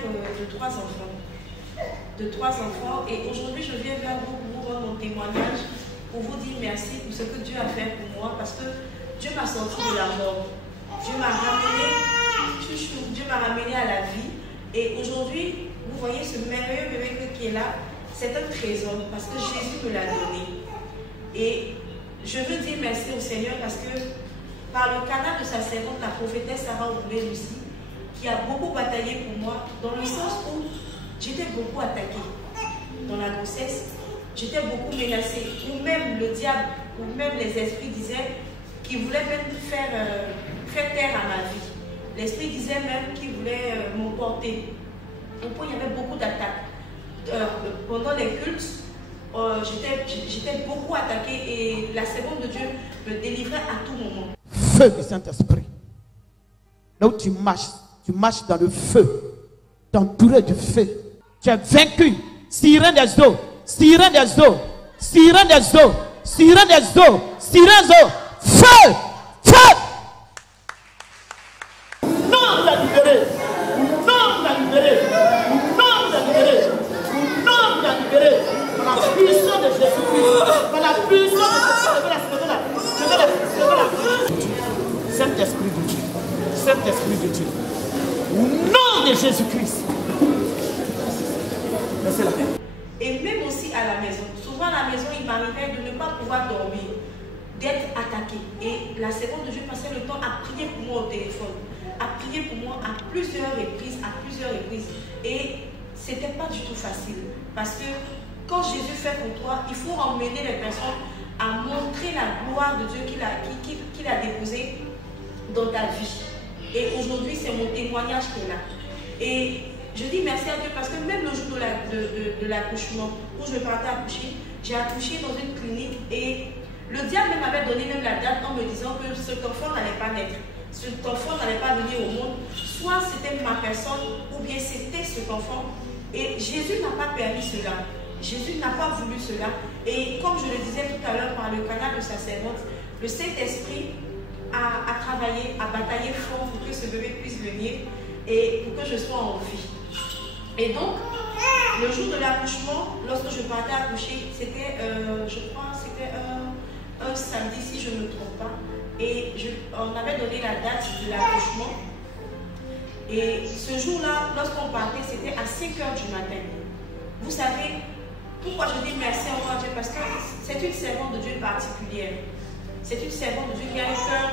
de 3 enfants. Et aujourd'hui, je viens vers vous rendre mon témoignage pour vous dire merci pour ce que Dieu a fait pour moi, parce que Dieu m'a sorti de la mort. Dieu m'a ramené à la vie. Et aujourd'hui, vous voyez ce merveilleux bébé qui est là, c'est un trésor parce que Jésus me l'a donné. Et je veux dire merci au Seigneur parce que par le canal de sa servante, la prophétesse Sarah Oboulé-Lucie, qui a beaucoup bataillé pour moi, dans le sens où j'étais beaucoup attaquée dans la grossesse, j'étais beaucoup menacée, ou même le diable, ou même les esprits disaient qu'ils voulaient même faire taire à ma vie. L'esprit disait même qu'il voulait m'emporter. Donc il y avait beaucoup d'attaques. Pendant les cultes, j'étais beaucoup attaquée et la servante de Dieu me délivrait à tout moment. Feu du Saint-Esprit. Là où tu marches dans le feu, t'entourer du feu. Tu es vaincu. Sirène des eaux, sirène des eaux, sirène des eaux, sirène des eaux, sirène des eaux. Feu! Feu! Non, la libéré. Non, la libéré. Non, la libéré. Non, la libéré. Par la puissance de Jésus-Christ. Par la puissance de Jésus-Christ. Saint-Esprit de Dieu. Saint-Esprit de Dieu. Au nom de Jésus-Christ. Laissez la paix. Et même aussi à la maison. Souvent à la maison, il m'arrivait de ne pas pouvoir dormir, d'être attaqué. Et la servante de Dieu passait le temps à prier pour moi au téléphone, à prier pour moi à plusieurs reprises, Et c'était pas du tout facile. Parce que quand Jésus fait pour toi, il faut emmener les personnes à montrer la gloire de Dieu qu'il a déposée dans ta vie. Et aujourd'hui, c'est mon témoignage qui est là. Et je dis merci à Dieu parce que même le jour de l'accouchement, où je partais accoucher, j'ai accouché dans une clinique et le diable m'avait donné même la date en me disant que cet enfant n'allait pas naître, cet enfant n'allait pas venir au monde, soit c'était ma personne ou bien c'était cet enfant. Et Jésus n'a pas permis cela, Jésus n'a pas voulu cela. Et comme je le disais tout à l'heure par le canal de sa servante, le Saint-Esprit a travaillé, a bataillé fort pour que ce bébé puisse venir et pour que je sois en vie. Et donc, le jour de l'accouchement, lorsque je partais accoucher, c'était, je crois, c'était un samedi si je ne me trompe pas. Et on avait donné la date de l'accouchement. Et ce jour-là, lorsqu'on partait, c'était à 5 h du matin. Vous savez, pourquoi je dis merci encore à Dieu? Parce que c'est une servante de Dieu particulière. C'est une servante de Dieu qui a un cœur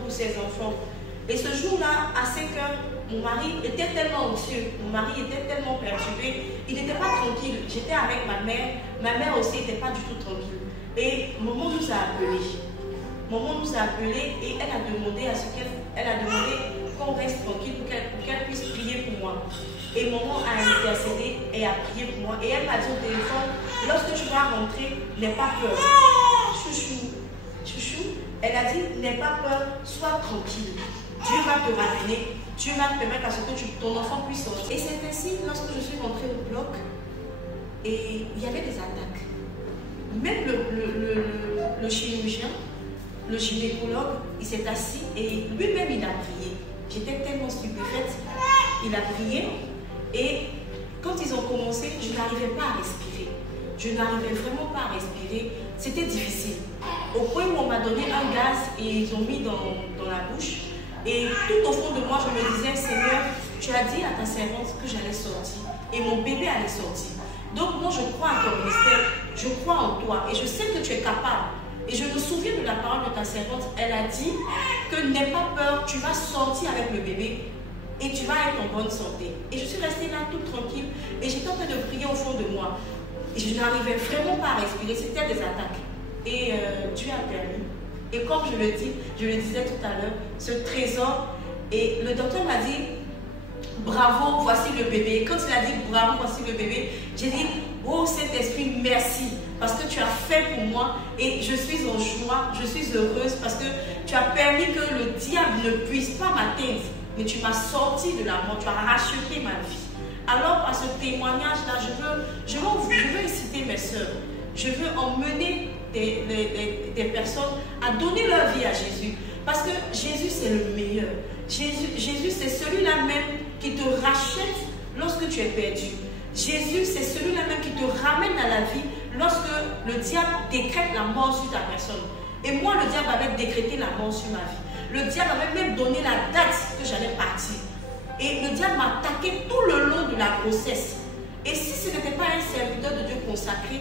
pour ses enfants. Et ce jour-là, à 5 h, mon mari était tellement anxieux, mon mari était tellement perturbé, il n'était pas tranquille. J'étais avec ma mère aussi n'était pas du tout tranquille. Et maman nous a appelés. Maman nous a appelés et elle a demandé qu'on reste tranquille pour qu'elle puisse prier pour moi. Et maman a intercédé et a prié pour moi. Et elle m'a dit au téléphone, lorsque tu vas rentrer, n'aie pas peur. Chouchou, elle a dit, n'aie pas peur, sois tranquille. Dieu va te ramener, Dieu va te permettre à ce que ton enfant puisse sortir. Et c'est ainsi, lorsque je suis rentrée au bloc, et il y avait des attaques. Même le chirurgien, le gynécologue, il s'est assis et lui-même il a prié. J'étais tellement stupéfaite. Il a prié et quand ils ont commencé, je n'arrivais pas à respirer. Je n'arrivais vraiment pas à respirer. C'était difficile. Au point où on m'a donné un gaz et ils ont mis dans la bouche. Et tout au fond de moi, je me disais, Seigneur, tu as dit à ta servante que j'allais sortir. Et mon bébé allait sortir. Donc moi, je crois à ton ministère. Je crois en toi. Et je sais que tu es capable. Et je me souviens de la parole de ta servante. Elle a dit que n'aie pas peur, tu vas sortir avec le bébé. Et tu vas être en bonne santé. Et je suis restée là toute tranquille. Et j'étais en train de prier au fond de moi. Et je n'arrivais vraiment pas à respirer. C'était des attaques. Et Dieu a permis. Et comme je le disais tout à l'heure, ce trésor. Et le docteur m'a dit, bravo, voici le bébé. Quand il a dit, bravo, voici le bébé, j'ai dit, oh Saint-Esprit, merci. Parce que tu as fait pour moi. Et je suis en joie, je suis heureuse. Parce que tu as permis que le diable ne puisse pas m'atteindre. Mais tu m'as sorti de la mort, tu as racheté ma vie. Alors, par ce témoignage-là, je veux inciter mes soeurs. Je veux emmener des personnes à donner leur vie à Jésus. Parce que Jésus, c'est le meilleur. Jésus c'est celui-là même qui te rachète lorsque tu es perdu. Jésus, c'est celui-là même qui te ramène à la vie lorsque le diable décrète la mort sur ta personne. Et moi, le diable avait décrété la mort sur ma vie. Le diable avait même donné la date que j'allais partir. Et le diable m'a attaqué tout le long de la grossesse. Et si ce n'était pas un serviteur de Dieu consacré,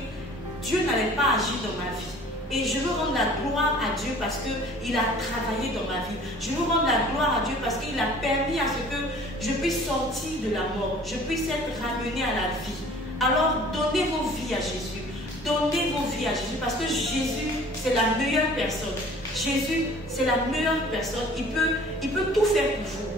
Dieu n'allait pas agir dans ma vie. Et je veux rendre la gloire à Dieu parce qu'il a travaillé dans ma vie. Je veux rendre la gloire à Dieu parce qu'il a permis à ce que je puisse sortir de la mort. Je puisse être ramené à la vie. Alors, donnez vos vies à Jésus. Donnez vos vies à Jésus parce que Jésus, c'est la meilleure personne. Jésus, c'est la meilleure personne. Il peut tout faire pour vous.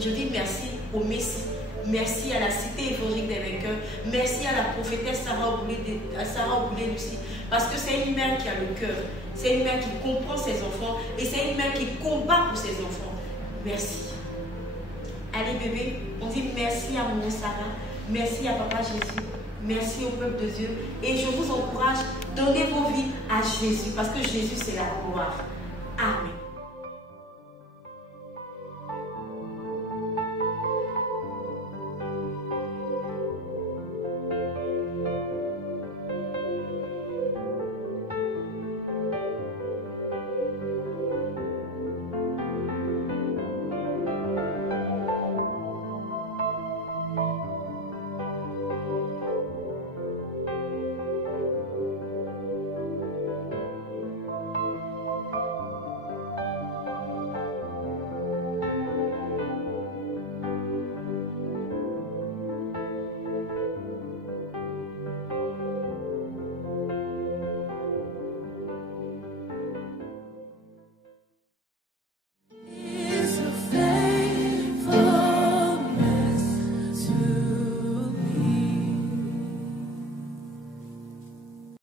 Je dis merci au Messie. Merci à la Cité évangélique des vainqueurs. Merci à la prophétesse Sarah Oboulé-Lucie. Parce que c'est une mère qui a le cœur. C'est une mère qui comprend ses enfants. Et c'est une mère qui combat pour ses enfants. Merci. Allez bébé, on dit merci à maman Sarah. Merci à papa Jésus. Merci au peuple de Dieu. Et je vous encourage, donnez vos vies à Jésus. Parce que Jésus, c'est la gloire. Amen.